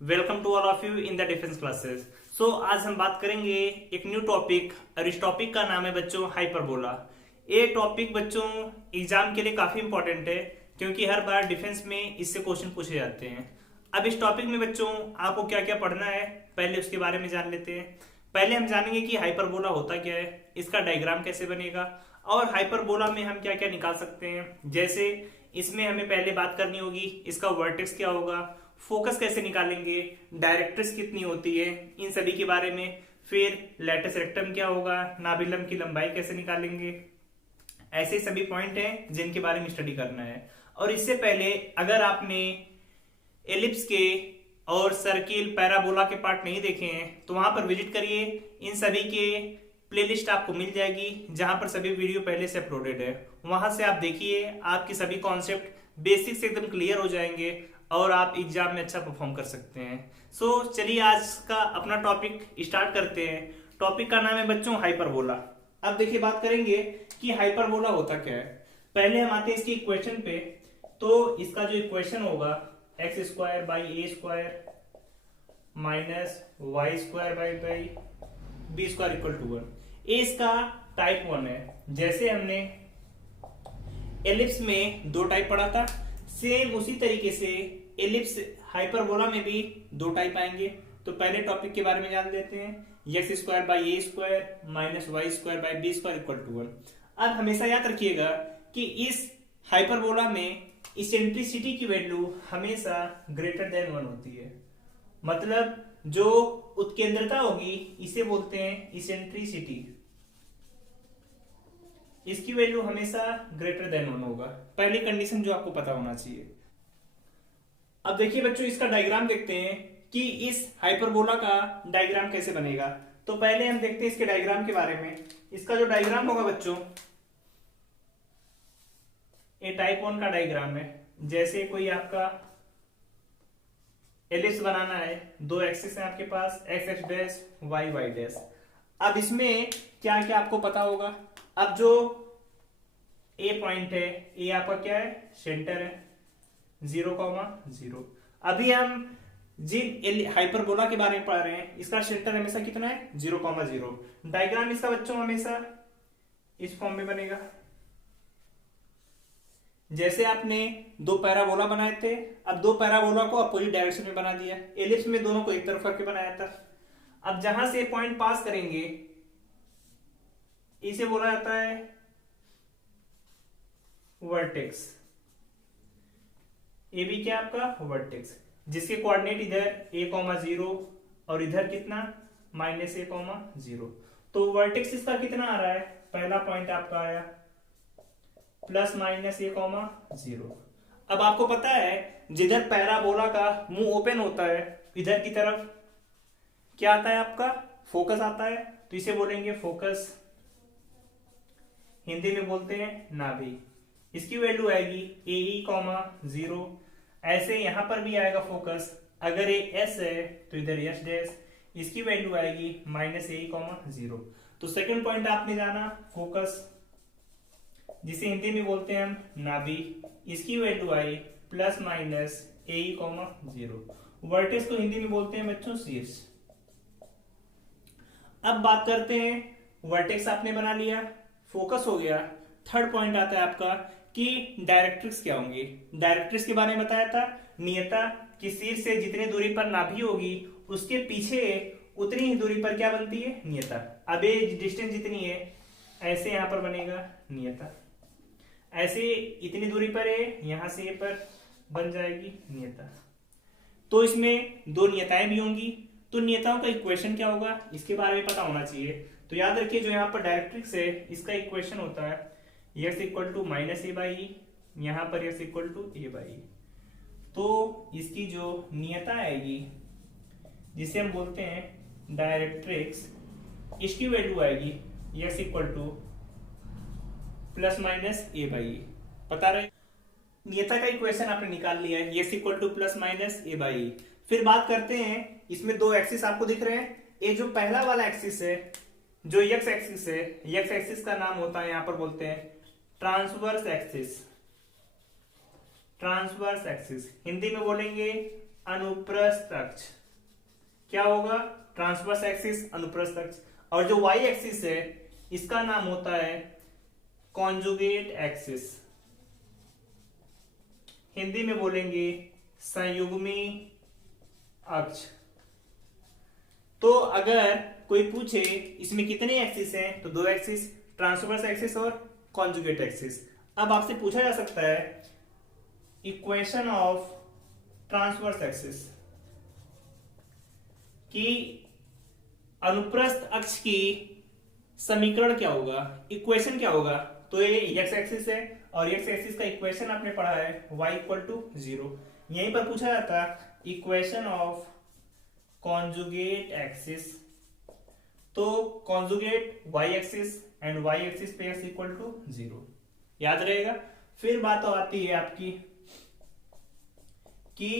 Welcome to all of you in the defence classes. So आज हम बात करेंगे एक न्यू टॉपिक और इस टॉपिक का नाम है बच्चों हाइपरबोला। ये टॉपिक बच्चों एग्जाम के लिए काफी इंपॉर्टेंट है क्योंकि हर बार डिफेंस में इससे क्वेश्चन पूछे जाते हैं। अब इस टॉपिक में बच्चों आपको क्या क्या पढ़ना है पहले उसके बारे में जान लेते हैं। पहले हम जानेंगे कि हाइपरबोला होता क्या है, इसका डायग्राम कैसे बनेगा और हाइपरबोला में हम क्या क्या निकाल सकते हैं। जैसे इसमें हमें पहले बात करनी होगी इसका वर्टेक्स क्या होगा, फोकस कैसे निकालेंगे, डायरेक्ट्रिक्स कितनी होती है, इन सभी के बारे में। फिर लेटस रेक्टम क्या होगा, नाभिलम की लंबाई कैसे निकालेंगे। ऐसे सभी पॉइंट हैं जिनके बारे में स्टडी करना है। और इससे पहले अगर आपने एलिप्स के और सर्किल पैराबोला के पार्ट नहीं देखे हैं तो वहां पर विजिट करिए। इन सभी के प्लेलिस्ट आपको मिल जाएगी जहां पर सभी वीडियो पहले से अपलोडेड है। वहां से आप देखिए, आपके सभी कॉन्सेप्ट बेसिक से एकदम क्लियर हो जाएंगे और आप एग्जाम में अच्छा परफॉर्म कर सकते हैं। सो चलिए आज का अपना टॉपिक स्टार्ट करते हैं। टॉपिक का नाम है बच्चों हाइपरबोला। अब देखिए बात करेंगे कि हाइपरबोला होता क्या है। पहले हम आते हैं इसकी इक्वेशन पे। तो इसका जो इक्वेशन होगा X square by A square minus Y square by B square equal to 1। ए इसका टाइप 1 है। जैसे हमने एलिप्स में दो टाइप पढ़ा था, सेम उसी तरीके से एलिप्स हाइपरबोला में भी दो टाइप आएंगे। तो पहले टॉपिक के बारे में जान लेते हैं। X square by A square minus Y square by B square equal to 1। अब हमेशा याद रखिएगा कि इस हाइपरबोला में इसेंट्रिसिटी की वैल्यू हमेशा ग्रेटर देन 1 होती है। मतलब जो उत्केंद्रता होगी इसे बोलते हैं इसेंट्रिसिटी। इसकी वैल्यू हमेशा ग्रेटर देन 1 होगा। पहली कंडीशन जो आपको पता होना चाहिए। अब देखिए बच्चों इसका डायग्राम देखते हैं कि इस हाइपरबोला का डायग्राम कैसे बनेगा। तो पहले हम देखते हैं इसके डायग्राम के बारे में। इसका जो डायग्राम होगा बच्चों, ये टाइप 1 का डायग्राम है। जैसे कोई आपका एलिप्स बनाना है, दो एक्सिस है आपके पास, X X dash Y Y dash. अब इसमें क्या क्या आपको पता होगा। अब जो ए पॉइंट है, ए आपका क्या है, सेंटर है 0,0। अभी हम जिन हाइपरबोला के बारे में पढ़ रहे हैं इसका सेंटर हमेशा कितना है 0,0। डायग्राम इसका बच्चों हमेशा इस फॉर्म में बनेगा। जैसे आपने दो पैराबोला बनाए थे, अब दो पैराबोला को अपोजिट डायरेक्शन में बना दिया। एलिप्स में दोनों को एक तरफ करके बनाया था। अब जहां से पॉइंट पास करेंगे इसे बोला जाता है वर्टेक्स। ए भी क्या आपका वर्टेक्स, जिसके कोऑर्डिनेट इधर a,0 और इधर कितना -a,0। तो वर्टेक्स इसका कितना आ रहा है, पहला पॉइंट आपका आया +-a,0। अब आपको पता है जिधर पैराबोला का मुंह ओपन होता है इधर की तरफ क्या आता है, आपका फोकस आता है। तो इसे बोलेंगे फोकस, हिंदी में बोलते हैं नाभि। इसकी वैल्यू आएगी AE,0। ऐसे यहां पर भी आएगा फोकस। अगर ये S है तो इधर S डैश, इसकी वैल्यू आएगी -AE,0। तो सेकंड पॉइंट आपने जाना फोकस, जिसे हिंदी में बोलते हैं हम नाभि। इसकी वैल्यू आई +-AE,0। वर्टेक्स को हिंदी में बोलते हैं बच्चों शीर्ष। अब बात करते हैं, वर्टेक्स आपने बना लिया, फोकस हो गया। थर्ड पॉइंट आता है आपका कि डायरेक्ट्रिक्स क्या होंगे। डायरेक्ट्रिक्स के बारे में बताया था, नियता कि शीर्ष से जितनी दूरी पर नाभि होगी उसके पीछे उतनी ही दूरी पर क्या बनती है, नियता। अब ये डिस्टेंस जितनी है ऐसे यहां पर बनेगा नियता, ऐसे इतनी दूरी पर है, यहां से ये पर बन जाएगी नियता। तो इसमें दो नियताएं भी होंगी। तो नियताओं का इक्वेशन क्या होगा इसके बारे में पता होना चाहिए। तो याद रखिए जो यहाँ पर डायरेक्ट्रिक्स है इसका इक्वेशन होता है x इक्वल टू -a/e, यहां पर x इक्वल टू a/e। तो इसकी जो नियता आएगी जिसे हम बोलते हैं डायरेक्ट्रिक्स, इसकी वैल्यू आएगी x इक्वल टू +-a/e। पता रहे नियता का इक्वेशन आपने निकाल लिया है, x इक्वल टू +-a/e। फिर बात करते हैं, इसमें दो एक्सिस आपको दिख रहे हैं। ये जो पहला वाला एक्सिस है जो x एक्सिस है, x एक्सिस का नाम होता है यहां पर बोलते हैं transverse axis. Transverse axis Hindi में बोलेंगे अनुप्रस्थ अक्ष क्या होगा, ट्रांसवर्स एक्सिस, अनुप्रस्थ अक्ष। और जो वाई एक्सिस है इसका नाम होता है कॉन्जुगेट एक्सिस, हिंदी में बोलेंगे संयुग्मी अक्ष। तो अगर कोई पूछे इसमें कितने एक्सिस हैं, तो दो एक्सिस, ट्रांसवर्स एक्सिस और कॉन्जुगेट एक्सिस। अब आपसे पूछा जा सकता है इक्वेशन ऑफ ट्रांसवर्स एक्सिस कि अनुप्रस्थ अक्ष की समीकरण क्या होगा, इक्वेशन क्या होगा। तो ये एक्स एक्सिस है और एक्स एक्सिस का इक्वेशन आपने पढ़ा है y इक्वल टू 0। यहीं पर पूछा जाता है इक्वेशन ऑफ कॉन्जुगेट एक्सिस, तो conjugate y axis and y axis पे x इक्वल टू 0 याद रहेगा। फिर बात तो आती है आपकी कि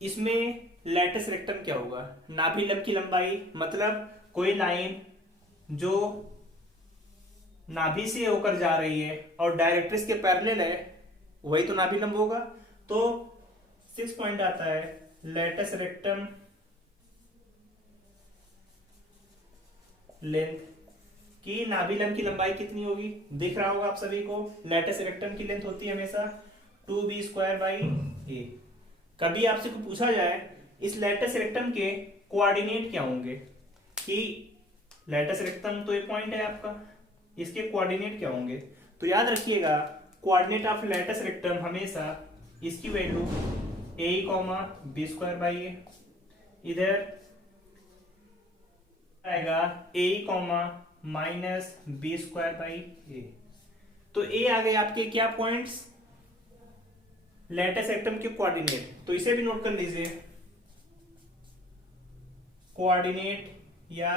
इसमें लैटिस रेक्टम क्या होगा, नाभि लंब की लंबाई, मतलब कोई लाइन जो नाभि से होकर जा रही है और डायरेक्ट्रिक्स के पैरेलल है वही तो नाभि लंब होगा। तो 6 पॉइंट आता है लैटिस रेक्टम लेंथ की नाभि लंब की लंबाई कितनी होगी, दिख रहा होगा आप सभी को। लैटिस रेक्टम की लेंथ होती है हमेशा 2b² a। कभी आपसे को पूछा जाए इस लैटिस रेक्टम के कोऑर्डिनेट क्या होंगे, कि लैटिस रेक्टम तो ये पॉइंट है आपका, इसके कोऑर्डिनेट क्या होंगे, तो याद रखिएगा कोऑर्डिनेट ऑफ लैटिस रेक्टम हमेशा इसकी वैल्यू a, b²/a, इधर आएगा a, -b²/a। तो a आ गए आपके क्या पॉइंट्स, लैटिस रेक्टम के कोऑर्डिनेट। तो इसे भी नोट कर लीजिए, कोऑर्डिनेट या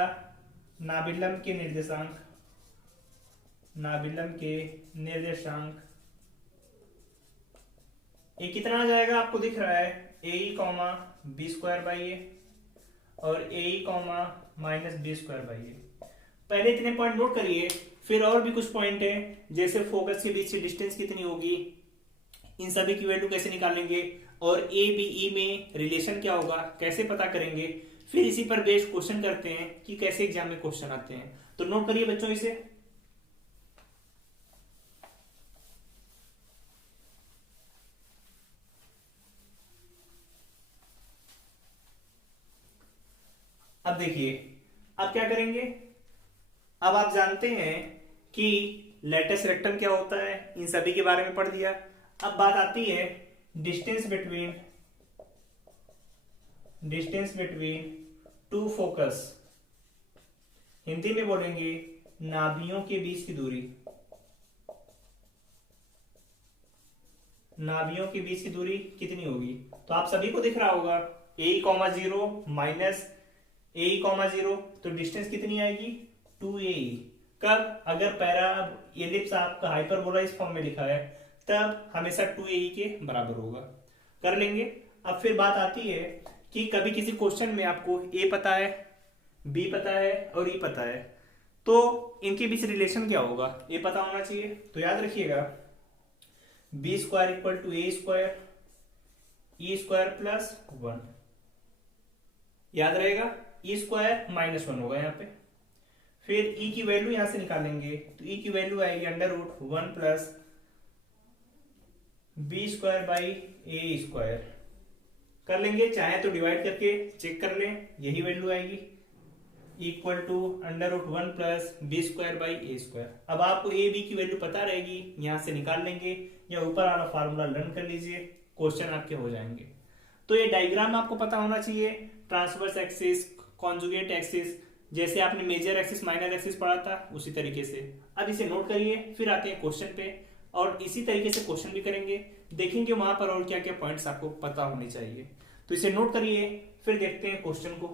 नाभिलंब के निर्देशांक, नाभिलंब के निर्देशांक ये कितना आ जाएगा आपको दिख रहा है a, b²/a और a, -b²/a। पहले इतने पॉइंट नोट करिए, फिर और भी कुछ पॉइंट है जैसे फोकस के बीच की डिस्टेंस कितनी होगी, इन सभी की वैल्यू कैसे निकालेंगे, और ए बी ई में रिलेशन क्या होगा कैसे पता करेंगे। फिर इसी पर बेस्ड क्वेश्चन करते हैं कि कैसे एग्जाम में क्वेश्चन आते हैं। तो नोट करिए बच्चों इसे। अब देखिए अब क्या करेंगे, अब आप जानते हैं कि लैटिस रेक्टम क्या होता है, इन सभी के बारे में पढ़ दिया। अब बात आती है distance between two focus, Hindi में बोलेंगे नाभियों के बीच की दूरी, नाभियों के बीच की दूरी कितनी होगी। तो आप सभी को दिख रहा होगा a, 0 माइनस a, 0, तो डिस्टेंस कितनी आएगी 2a। कब, अगर पैरा एलिप्स आपका हाइपरबोला इस फॉर्म में लिखा है तब हमेशा 2a के बराबर होगा, कर लेंगे। अब फिर बात आती है कि कभी किसी क्वेश्चन में आपको a पता है, b पता है और e पता है, तो इनके बीच रिलेशन क्या होगा, a पता होना चाहिए। तो याद रखिएगा b² = a², e² + 1 याद रहेगा, e² -1 होगा यहाँ पे। फिर e की वैल्यू यहां से निकालेंगे तो e की वैल्यू आएगी √1 + b²/a² कर लेंगे, चाहे तो डिवाइड करके चेक कर लें, यही वैल्यू आएगी इक्वल टू √1 + b²/a²। अब आपको a b की वैल्यू पता रहेगी, यहां से निकाल लेंगे या ऊपर वाला फार्मूला लर्न कर लीजिए, क्वेश्चन आपके हो जाएंगे। तो ये डायग्राम आपको पता होना चाहिए, ट्रांसवर्स एक्सिस, कॉन्जुगेट एक्सिस, जैसे आपने मेजर एक्सिस माइनर एक्सिस पढ़ा था उसी तरीके से। अब इसे नोट करिए, फिर आते हैं क्वेश्चन पे और इसी तरीके से क्वेश्चन भी करेंगे, देखेंगे वहां पर और क्या क्या पॉइंट्स आपको पता होने चाहिए। तो इसे नोट करिए, फिर देखते हैं क्वेश्चन को।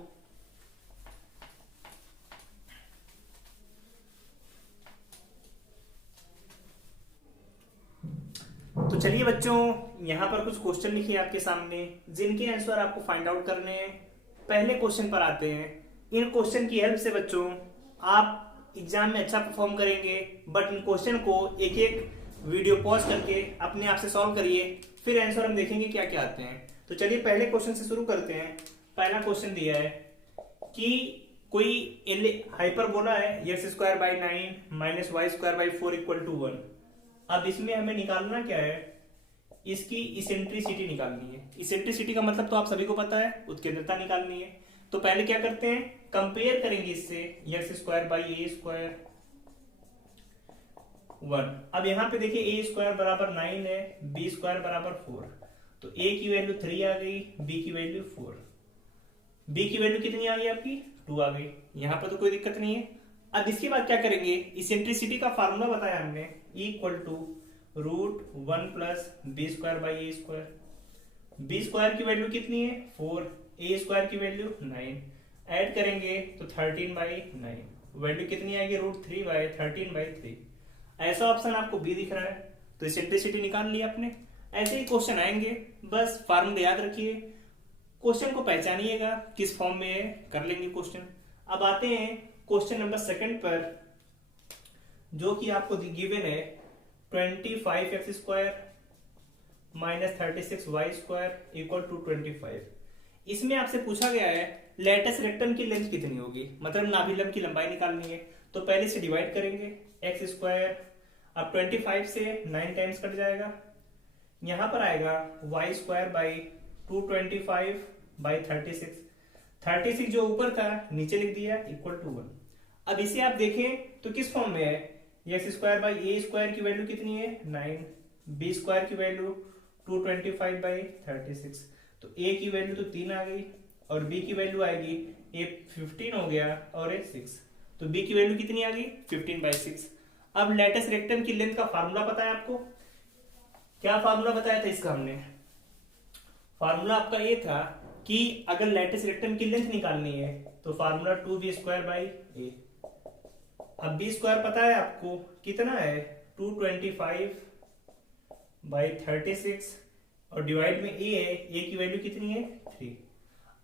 तो चलिए बच्चों, यहां पर कुछ क्वेश्चन लिखे आपके सामने जिनके आंसर आपको फाइंड आउट करने हैं। पहले क्वेश्चन पर आते हैं। इन क्वेश्चन की हेल्प से बच्चों आप एग्जाम में अच्छा परफॉर्म करेंगे, बट इन क्वेश्चन को एक एक वीडियो पॉज करके अपने आप से सॉल्व करिए, फिर आंसर हम देखेंगे क्या क्या आते हैं। तो तो चलिए पहले क्वेश्चन से शुरू करते हैं। पहला क्वेश्चन दिया है कि कोई हाइपरबोला है x square by 9 minus Y square by 4 equal to 1। अब इसमें हमें निकालना क्या है, इसकी इसेंट्रिसिटी निकालनी है। इसेंट्रिसिटी का मतलब तो आप सभी को पता है, उत्केंद्रता निकालनी है। तो पहले क्या करते हैं, कंपेयर करेंगे इससे x square by A square 1। अब यहाँ पे देखिए ए स्क्वायर बराबर 9 है, बी स्क्वायर बराबर 4, तो a की वैल्यू 3 आ गई, b की वैल्यू 4, b की वैल्यू कितनी आ गई आपकी 2 आ गई। यहाँ पर तो कोई दिक्कत नहीं है। अब इसके बाद क्या करेंगे, इसेंट्रिसिटी का फार्मूला बताया हमने, equal to √1 plus B square by A square. B square की वैल्यू कितनी है 4, ए स्क्वायर की वैल्यू 9, ऐड करेंगे तो 13 बाई 9, वैल्यू कितनी आएगी √3 बाई 13 बाई 3। ऐसा ऑप्शन आपको बी दिख रहा है, तो इसेंट्रिसिटी निकाल लिया आपने। ऐसे ही क्वेश्चन आएंगे, बस फार्मूला याद रखिए, क्वेश्चन को पहचानिएगा किस फॉर्म में है, कर लेंगे क्वेश्चन। अब आते हैं क्वेश्चन नंबर 2 पर, जो कि आपको गिवन है 25x square minus 36y square equal to 25। इसमें आपसे पूछा गया है लेटस रेक्टम की लेंथ कितनी होगी, मतलब नाभिलंब की लंबाई निकालनी है। तो पहले से डिवाइड करेंगे x स्क्वायर, अब 25 से 9 टाइम्स कट जाएगा, यहां पर आएगा y स्क्वायर बाई 225 बाई 36 जो ऊपर था नीचे लिख दिया इक्वल टू 1। अब इसे आप देखें तो किस फॉर्म में है, x square by A square की वैल्यू कितनी है 9, बी स्क्वायर की वैल्यू 225 बाई 36, तो a की वैल्यू तो 3 आ गई और b की वैल्यू आएगी, a 15 हो गया और a 6, तो b की वैल्यू कितनी आ गई 15 बाई 6। अब लेटस रेक्टम की लेंथ का फार्मूला पता है आपको, क्या फार्मूला बताया था इसका हमने, फार्मूला आपका ये था कि अगर लेटिस रेक्टम की लेंथ निकालनी है तो फार्मूला 2b स्क्वायर बाई ए। अब b स्क्वायर पता है आपको कितना है 225 बाई 36 और डिवाइड में a है, a की वैल्यू कितनी है 3।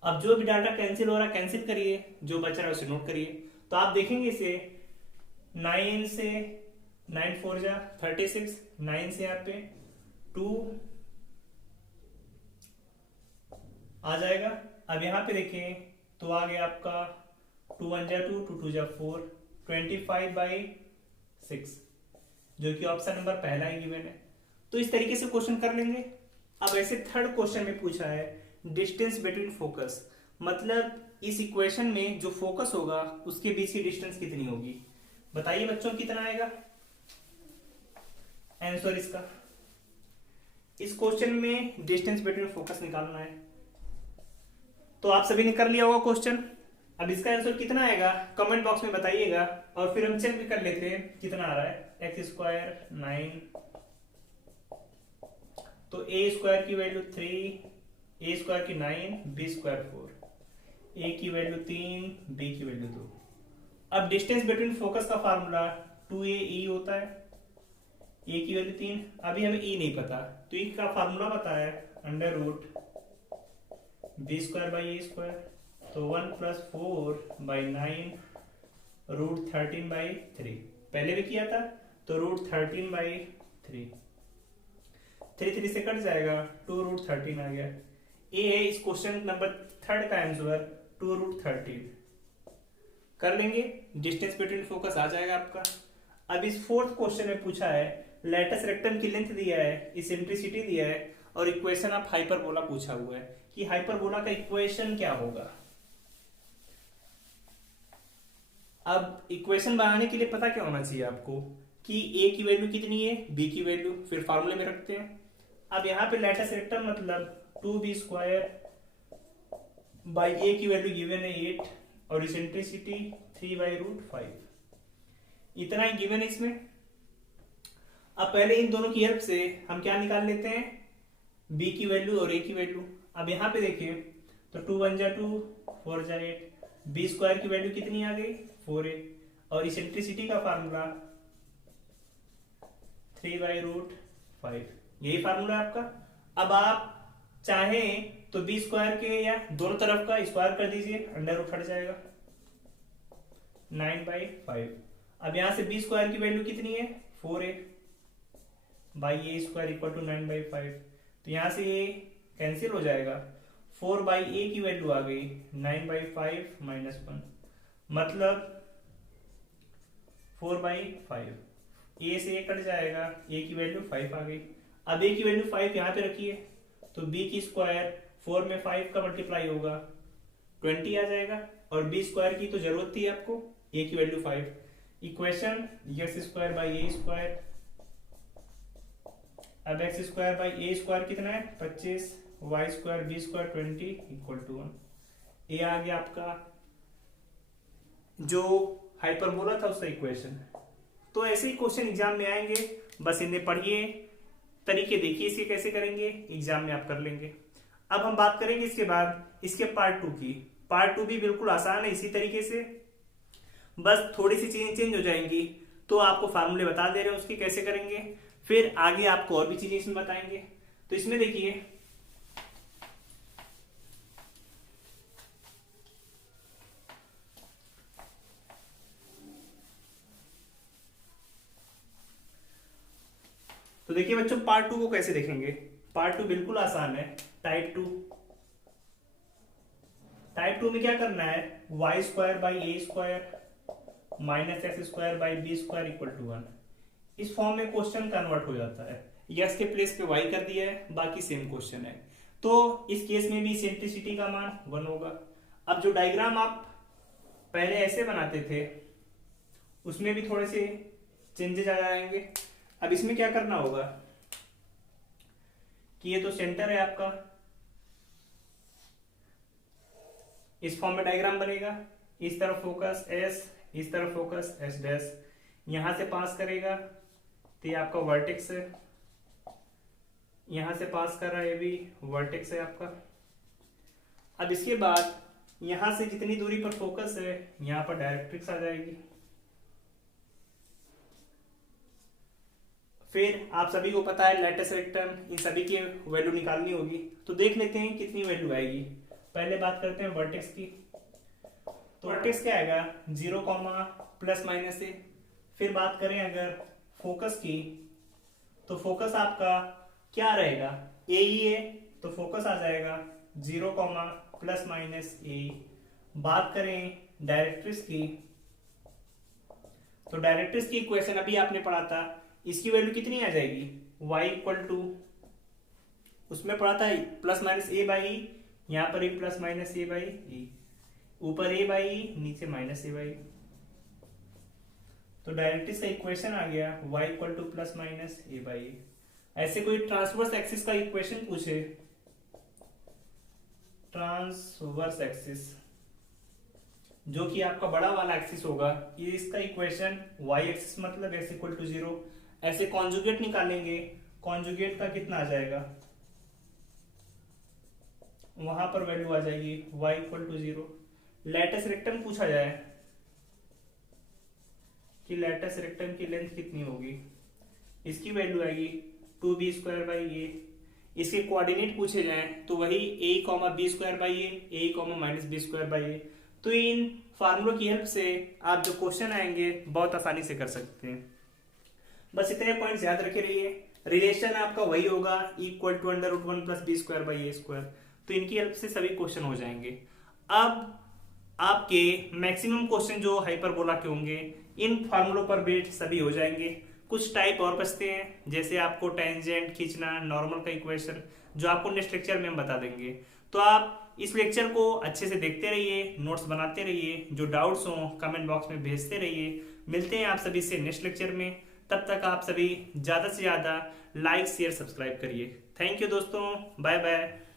अब जो भी डाटा कैंसिल हो रहा है कैंसिल करिए, जो बच रहा है उसे नोट करिए। तो आप देखेंगे इसे 9 से 9 4 जा 36, 9 से यहाँ पे 2 आ जाएगा। अब यहाँ पे देखें तो आ गया आपका 2 1 जा 2, 2 2 जा 4, 25 बाई 6, जो कि ऑप्शन नंबर पहला ही गिवन है। तो इस तरीके से क्वेश्चन कर लेंगे। अब ऐसे थर्ड क्वेश्चन में पूछा है डिस्टेंस बिटवीन फोकस, मतलब इस इक्वेशन में जो फोकस होगा उसके बीच की डिस्टेंस कितनी होगी, बताइए बच्चों कितना आएगा आंसर इसका। इस क्वेश्चन में डिस्टेंस बिटवीन फोकस निकालना है, तो आप सभी ने कर लिया होगा क्वेश्चन। अब इसका आंसर कितना आएगा कमेंट बॉक्स में बताइएगा, और फिर हम चेक भी कर लेते हैं कितना आ रहा है। x स्क्वायर 9, तो a स्क्वायर की वैल्यू 3, a स्क्वायर की 9, b स्क्वायर 4, a की वैल्यू 3, b की वैल्यू 2। अब डिस्टेंस बिटवीन फोकस का फार्मूला 2ae होता है, a की वैल्यू 3, अभी हमें e नहीं पता, तो e का फार्मूला पता है under root B square by A square, तो 1 प्लस 4 बाई 9 √13 बाई 3, पहले भी किया था तो √13 बाई 3, 3 से कट जाएगा 2 √13 आ गया। ए है इस क्वेश्चन नंबर 3 का आंसर 2 √13। कर लेंगे, डिस्टेंस बिटवीन फोकस आ जाएगा आपका। अब इस 4th क्वेश्चन में पूछा है लेटस रेक्टम की लेंथ दिया है, इसेंट्रिसिटी दिया है और इक्वेशन ऑफ हाइपरबोला पूछा हुआ है कि हाइपरबोला का इक्वेशन क्या होगा। अब इक्वेशन बनाने के लिए पता क्या होना चाहिए आपको कि a की वैल्यू कितनी है, b की वैल्यू, फिर फार्मूले में रखते हैं। अब यहाँ पे लेटस रेक्टम मतलब 2b स्क्वायर बाई a की वैल्यू गिवन है 8 और इसेंट्रिसिटी 3 बाई √5, इतना ही गिवन है इसमें। अब पहले इन दोनों की हेल्प से हम क्या निकाल लेते हैं, b की वैल्यू और a की वैल्यू। अब यहाँ पे देखिए तो 2 1 जा 2, 4 जा 8, b स्क्वायर की वैल्यू कितनी आ गई 4a और इसेंट्रिसिटी का फार्मूला 3 बाई √5, यही फार्मूला है आपका। अब आप चाहें तो b स्क्वायर के या दोनों तरफ का स्क्वायर कर दीजिए, अंडर रूट हट जाएगा 9 बाई 5। अब यहां से b स्क्वायर की वैल्यू कितनी है 4a by A square equal to 9 by 5, तो यहां से ये कैंसिल हो जाएगा। 4/a की वैल्यू आ गई 9/5 -1, मतलब 4/5। a से a कट जाएगा, a की वैल्यू 5 आ गई। अब a की वैल्यू 5 यहाँ पे रखिए, तो b की स्क्वायर 4 में 5 का मल्टीप्लाई होगा 20 आ जाएगा, और b स्क्वायर की तो जरूरत थी आपको, a की वैल्यू 5। Equation x²/a²। अब x²/a² कितना है 25, y² b² 20 = 1। ये आ गया आपका जो हाइपरबोला था उसका इक्वेशन। तो ऐसे ही क्वेश्चन एग्जाम में आएंगे, बस इन्हें पढ़िए, तरीके देखिए इसके कैसे करेंगे, एग्जाम में आप कर लेंगे। अब हम बात करेंगे इसके बाद इसके पार्ट 2 की। पार्ट 2 भी बिल्कुल आसान है, इसी तरीके से बस थोड़ी सी चीजें चेंज हो जाएंगी। तो आपको फार्मूले बता दे रहे हैं उसके कैसे करेंगे, फिर आगे आपको और भी चीजें इसमें बताएंगे। तो इसमें देखिए तो देखिए बच्चों पार्ट 2 को कैसे देखेंगे। पार्ट 2 बिल्कुल आसान है। टाइप 2 में क्या करना है, y²/a² -x²/b² = 1। इस फॉर्म में क्वेश्चन कन्वर्ट हो जाता है। यस के प्लेस पे y कर दिया है, बाकी सेम क्वेश्चन है। तो इस केस में भी इसेंट्रिसिटी का मान 1 होगा। अब जो डायग्राम आप पहले ऐसे बनाते थे उसमें भी थोड़े से चेंजेस आ जाएंगे। अब इसमें क्या करना होगा कि ये तो सेंटर है आपका, इस फॉर्म में डायग्राम बनेगा। इस तरफ फोकस S, इस तरफ फोकस S', यहां से पास करेगा तो ये आपका वर्टेक्स है, यहां से पास कर रहा है, ये भी वर्टेक्स है आपका। अब इसके बाद यहां से जितनी दूरी पर फोकस है यहां पर डायरेक्ट्रिक्स आ जाएगी। फिर आप सभी को पता है लेटस रेक्टम, इन सभी की वैल्यू निकालनी होगी। तो देख लेते हैं कितनी वैल्यू आएगी। पहले बात करते हैं वर्टेक्स की। तो वर्टेक्स क्या आएगा 0, ±a। फिर बात करें अगर फोकस की, तो फोकस आपका क्या रहेगा, ए ही है, तो फोकस आ जाएगा 0, ±a। बात करें डायरेक्ट्रिक्स की, तो डायरेक्ट्रिक्स की इक्वेशन अभी आपने पढ़ा था, इसकी वैल्यू कितनी आ जाएगी, y उसमें पढ़ा था +-a/e, यहां पर एक +-a/e, ऊपर a/e, नीचे -a/e। तो डायरेक्ट्रिक्स का इक्वेशन आ गया y +-a/e। ऐसे कोई ट्रांसवर्स एक्सिस का इक्वेशन पूछे, ट्रांसवर्स एक्सिस जो कि आपका बड़ा वाला एक्सिस होगा, ये इसका इक्वेशन y एक्सिस मतलब x = 0। ऐसे कॉन्जुगेट निकालेंगे, कॉन्जुगेट का कितना आ जाएगा, वहां पर वैल्यू आ जाएगी y = 0। लेटस रेक्टम पूछा जाए कि लेटस रेक्टम की लेंथ कितनी होगी, इसकी वैल्यू आएगी 2b²/a। इसके कोऑर्डिनेट पूछे जाए तो वही a, b²/a, a, -b²/a। तो इन फार्मूलों की हेल्प से आप जो क्वेश्चन आएंगे बहुत आसानी से कर सकते हैं। बस इतने पॉइंट्स याद रखे रहिए। रिलेशन आपका वही होगा =√1 + b²/a²। तो इनकी हेल्प से सभी क्वेश्चन हो जाएंगे। अब आपके मैक्सिमम क्वेश्चन जो हाइपरबोला के होंगे इन फार्मूलों पर बेस्ड सभी हो जाएंगे। कुछ टाइप और बचते हैं, जैसे आपको टेंजेंट खींचना, नॉर्मल का इक्वेशन, जो आपको नेक्स्ट लेक्चर में हम बता देंगे। तो आप इस लेक्चर को अच्छे से देखते रहिए, नोट्स बनाते रहिए, जो डाउट्स हो कमेंट बॉक्स में भेजते रहिए। मिलते हैं आप सभी से नेक्स्ट लेक्चर में। तब तक आप सभी ज़्यादा से ज़्यादा लाइक, शेयर, सब्सक्राइब करिए। थैंक यू दोस्तों, बाय बाय।